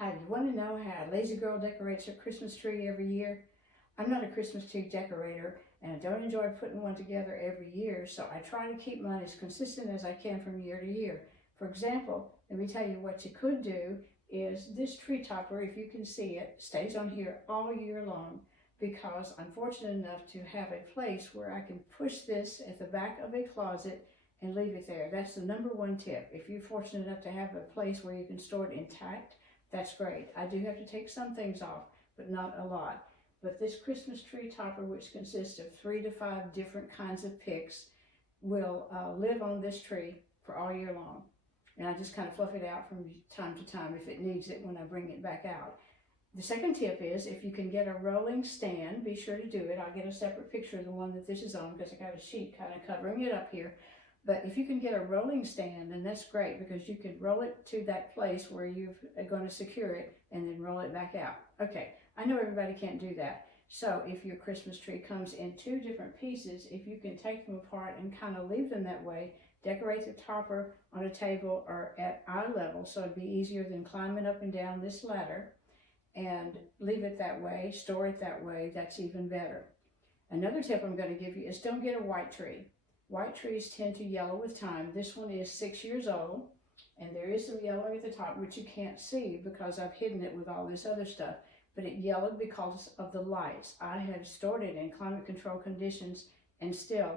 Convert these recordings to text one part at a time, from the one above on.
Hi, you want to know how a lazy girl decorates her Christmas tree every year? I'm not a Christmas tree decorator and I don't enjoy putting one together every year, so I try to keep mine as consistent as I can from year to year. For example, let me tell you what you could do is this tree topper, if you can see it, stays on here all year long because I'm fortunate enough to have a place where I can push this at the back of a closet and leave it there. That's the number one tip. If you're fortunate enough to have a place where you can store it intact, that's great. I do have to take some things off, but not a lot. But this Christmas tree topper, which consists of 3 to 5 different kinds of picks, will live on this tree for all year long. And I just kind of fluff it out from time to time if it needs it when I bring it back out. The second tip is if you can get a rolling stand, be sure to do it. I'll get a separate picture of the one that this is on because I got a sheet kind of covering it up here. But if you can get a rolling stand, then that's great because you can roll it to that place where you're going to secure it and then roll it back out. Okay, I know everybody can't do that. So if your Christmas tree comes in 2 different pieces, if you can take them apart and kind of leave them that way, decorate the topper on a table or at eye level so it'd be easier than climbing up and down this ladder, and leave it that way, store it that way, that's even better. Another tip I'm going to give you is don't get a white tree. White trees tend to yellow with time. This one is 6 years old, and there is some yellow at the top, which you can't see because I've hidden it with all this other stuff, but it yellowed because of the lights. I have stored it in climate control conditions, and still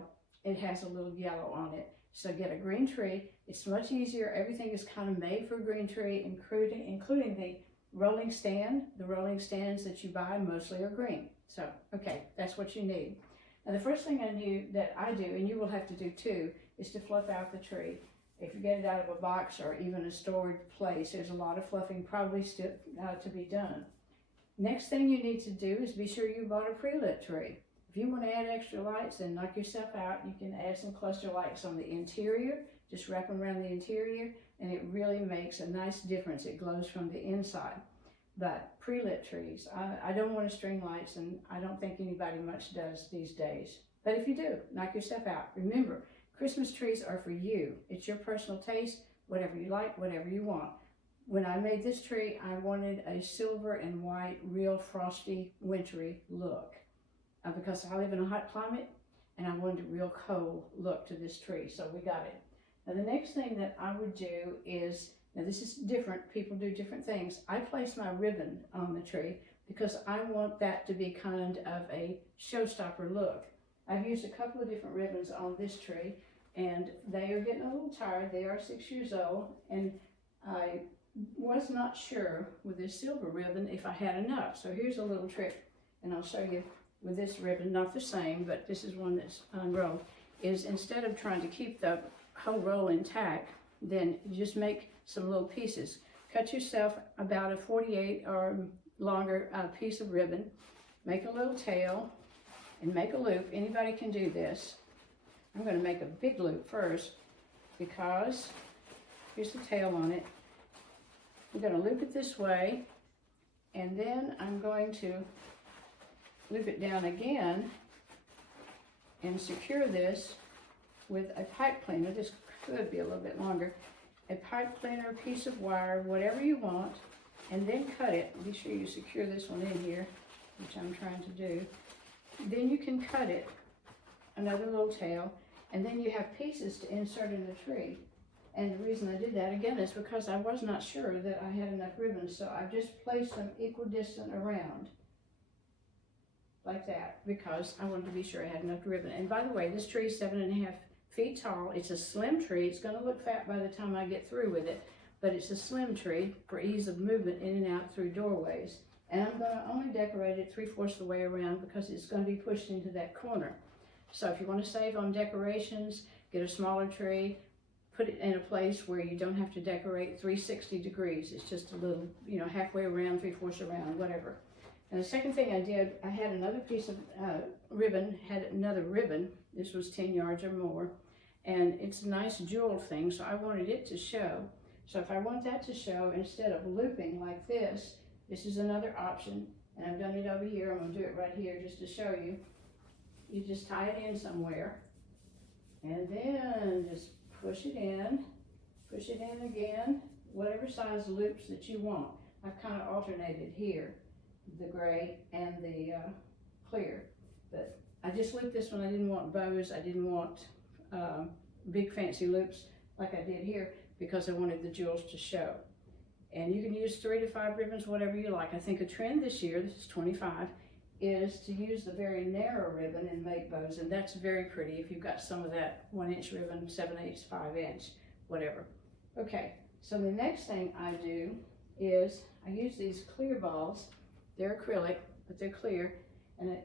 it has a little yellow on it. So get a green tree. It's much easier. Everything is kind of made for a green tree, including the rolling stand. The rolling stands that you buy mostly are green. So, okay, that's what you need. Now the first thing I do, and you will have to do too, is to fluff out the tree. If you get it out of a box or even a stored place, there's a lot of fluffing probably still to be done. Next thing you need to do is be sure you bought a pre-lit tree. If you want to add extra lights, then knock yourself out. You can add some cluster lights on the interior, just wrap them around the interior, and it really makes a nice difference. It glows from the inside. But pre-lit trees, I don't want to string lights, and I don't think anybody much does these days. But if you do, knock yourself out. Remember, Christmas trees are for you. It's your personal taste, whatever you like, whatever you want. When I made this tree, I wanted a silver and white, real frosty, wintry look. Because I live in a hot climate, and I wanted a real cold look to this tree, so we got it. Now the next thing that I would do is, now this is different, people do different things. I place my ribbon on the tree because I want that to be kind of a showstopper look. I've used a couple of different ribbons on this tree and they are getting a little tired. They are 6 years old, and I was not sure with this silver ribbon if I had enough. So here's a little trick, and I'll show you with this ribbon, not the same, but this is one that's unrolled, is instead of trying to keep the whole roll intact, then you just make some little pieces. Cut yourself about a 48 or longer piece of ribbon, make a little tail, and make a loop. Anybody can do this. I'm going to make a big loop first because here's the tail on it. I'm going to loop it this way, and then I'm going to loop it down again and secure this with a pipe cleaner. This could be a little bit longer. A pipe cleaner, piece of wire, whatever you want, and then cut it. Be sure you secure this one in here, which I'm trying to do. Then you can cut it, another little tail, and then you have pieces to insert in the tree. And the reason I did that again is because I was not sure that I had enough ribbons, so I've just placed them equidistant around like that because I wanted to be sure I had enough ribbon. And by the way, this tree is 7.5 feet tall. It's a slim tree. It's going to look fat by the time I get through with it, but it's a slim tree for ease of movement in and out through doorways. And I'm going to only decorate it 3/4 of the way around because it's going to be pushed into that corner. So if you want to save on decorations, get a smaller tree, put it in a place where you don't have to decorate 360 degrees. It's just a little, halfway around, 3/4 around, whatever. And the second thing I did, I had another piece of ribbon, This was 10 yards or more. And it's a nice jeweled thing, so I wanted it to show. So if I want that to show, instead of looping like this is another option. And I've done it over here. I'm going to do it right here just to show you. You just tie it in somewhere. And then just push it in again, whatever size loops that you want. I've kind of alternated here, the gray and the clear. But I just looped this one. I didn't want bows. I didn't want big fancy loops like I did here because I wanted the jewels to show. And you can use 3 to 5 ribbons, whatever you like. I think a trend this year, this is 25, is to use the very narrow ribbon and make bows, and that's very pretty if you've got some of that 1-inch ribbon, 7/8, 5-inch, whatever. Okay, so the next thing I do is I use these clear balls. They're acrylic, but they're clear, and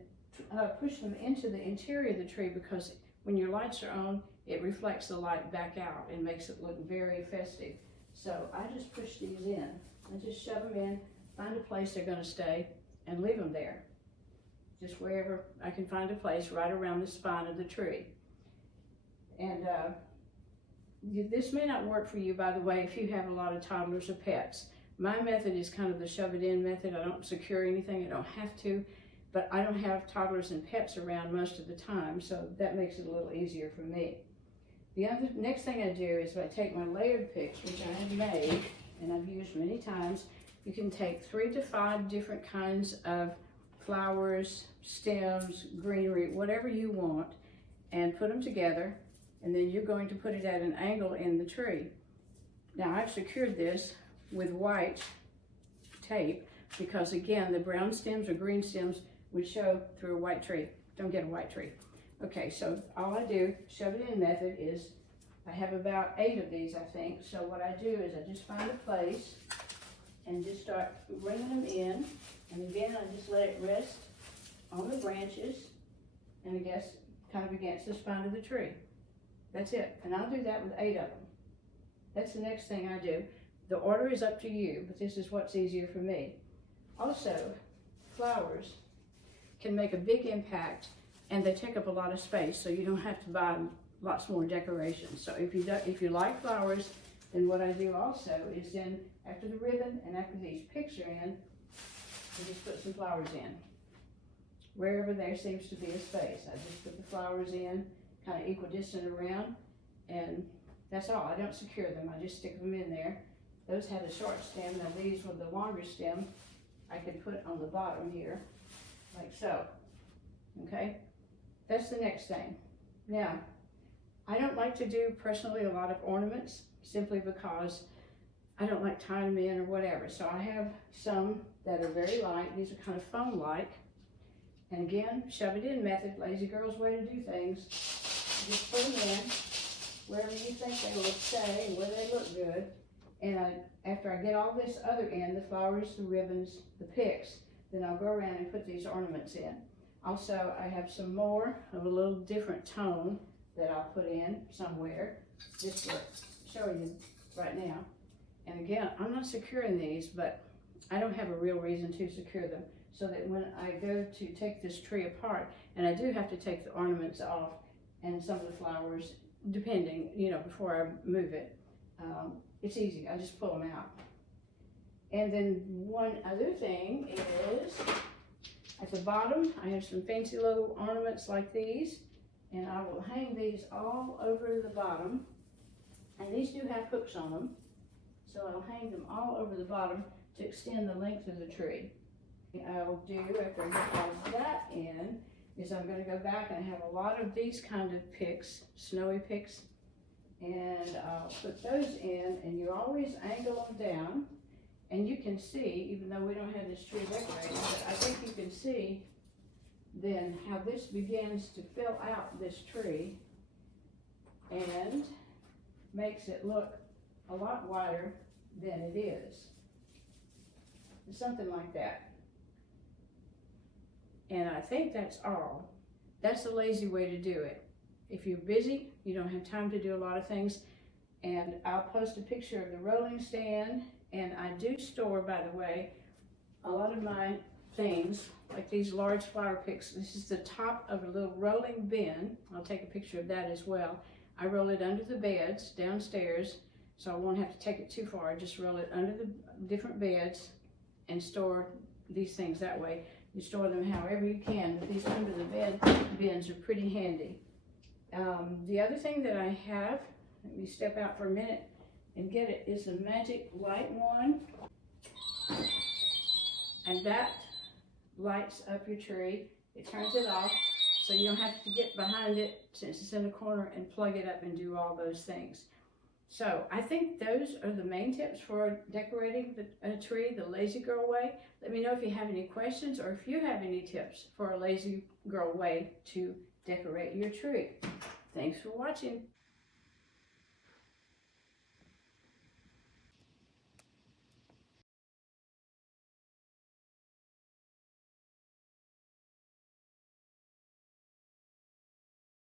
I push them into the interior of the tree because when your lights are on, it reflects the light back out and makes it look very festive. So I just push these in. I just shove them in, find a place they're going to stay, and leave them there. Just wherever I can find a place right around the spine of the tree. And this may not work for you, by the way, if you have a lot of toddlers or pets. My method is kind of the shove it in method. I don't secure anything, I don't have to, but I don't have toddlers and pets around most of the time, so that makes it a little easier for me. The next thing I do is I take my layered picks, which I have made and I've used many times. You can take 3 to 5 different kinds of flowers, stems, greenery, whatever you want, and put them together, and then you're going to put it at an angle in the tree. Now I've secured this with white tape because again the brown stems or green stems would show through a white tree. Don't get a white tree. Okay, so all I do, shove it in method, is I have about 8 of these, I think. So what I do is I just find a place and just start bringing them in. And again, I just let it rest on the branches and I guess kind of against the spine of the tree. That's it. And I'll do that with 8 of them. That's the next thing I do. The order is up to you, but this is what's easier for me. Also, flowers can make a big impact and they take up a lot of space, so you don't have to buy lots more decorations. So if you like flowers, then what I do also is then after the ribbon and after these picks are in, I just put some flowers in. Wherever there seems to be a space, I just put the flowers in, kind of equidistant around, and that's all. I don't secure them, I just stick them in there. Those had a short stem. Now these with the longer stem, I could put on the bottom here, like so. Okay, that's the next thing. Now, I don't like to do personally a lot of ornaments simply because I don't like tying them in or whatever. So I have some that are very light. These are kind of foam-like. And again, shove it in method, lazy girl's way to do things. Just put them in wherever you think they will stay and where they look good. And after I get all this other in, the flowers, the ribbons, the picks, then I'll go around and put these ornaments in. Also, I have some more of a little different tone that I'll put in somewhere, just to show you right now. And again, I'm not securing these, but I don't have a real reason to secure them, so that when I go to take this tree apart, and I do have to take the ornaments off and some of the flowers, depending, you know, before I move it, it's easy. I just pull them out. And then one other thing is, at the bottom, I have some fancy little ornaments like these, and I will hang these all over the bottom. And these do have hooks on them, so I'll hang them all over the bottom to extend the length of the tree. I'll do, after I get all of that in, is I'm going to go back and I have a lot of these kind of picks, snowy picks, and I'll put those in, and you always angle them down. And you can see, even though we don't have this tree decorated, but I think you can see then how this begins to fill out this tree and makes it look a lot wider than it is. Something like that. And I think that's all. That's the lazy way to do it. If you're busy, you don't have time to do a lot of things, and I'll post a picture of the rolling stand. And I do store, by the way, a lot of my things, like these large flower picks. This is the top of a little rolling bin. I'll take a picture of that as well. I roll it under the beds downstairs, so I won't have to take it too far. I just roll it under the different beds and store these things that way. You store them however you can, but these under the bed bins are pretty handy. The other thing that I have, let me step out for a minute and get it, is the magic light one. that lights up your tree. It turns it off, so you don't have to get behind it since it's in the corner and plug it up and do all those things. So I think those are the main tips for decorating a tree the lazy girl way. Let me know if you have any questions or if you have any tips for a lazy girl way to decorate your tree. Thanks for watching.